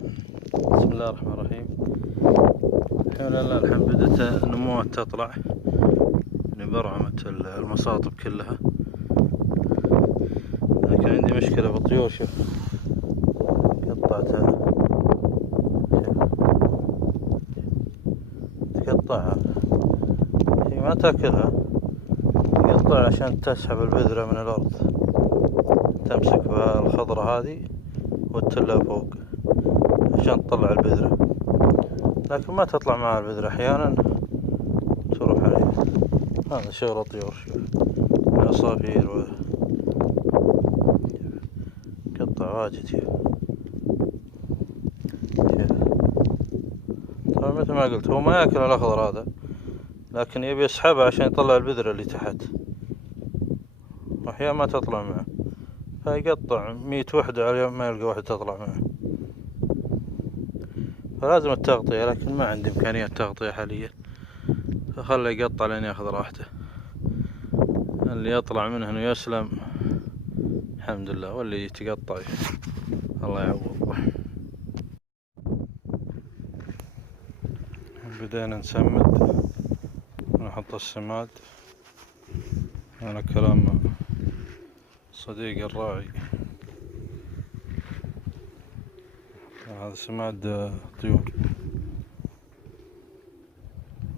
بسم الله الرحمن الرحيم. الحين لله الحين بدأت نموات تطلع، يعني برعمت المصاطب كلها، لكن عندي مشكلة بالطيور. شوف قطعتها، شوف تقطعها، هي ما تاكلها، تقطع عشان تسحب البذرة من الأرض، تمسك بالخضرة هذه وتلها فوق عشان تطلع البذرة، لكن ما تطلع معها البذرة، أحيانا تروح عليها. هذا شغل الطيور. شوف العصافير قطع واجد. شوف طبعا مثل ما قلت هو ما ياكل الأخضر هذا، لكن يبي يسحبها عشان يطلع البذرة اللي تحت، وأحيانا ما تطلع معه، فيقطع 100 وحدة على ما يلقى واحدة تطلع معه، فلازم التغطية، لكن ما عندي إمكانيات تغطية حاليا، فخله يقطع لين ياخذ راحته. اللي يطلع منه انه يسلم الحمد لله، واللي يتقطع الله يعوض. بدينا نسمد ونحط السماد على كلام صديق الراعي. هذا سماد طيور.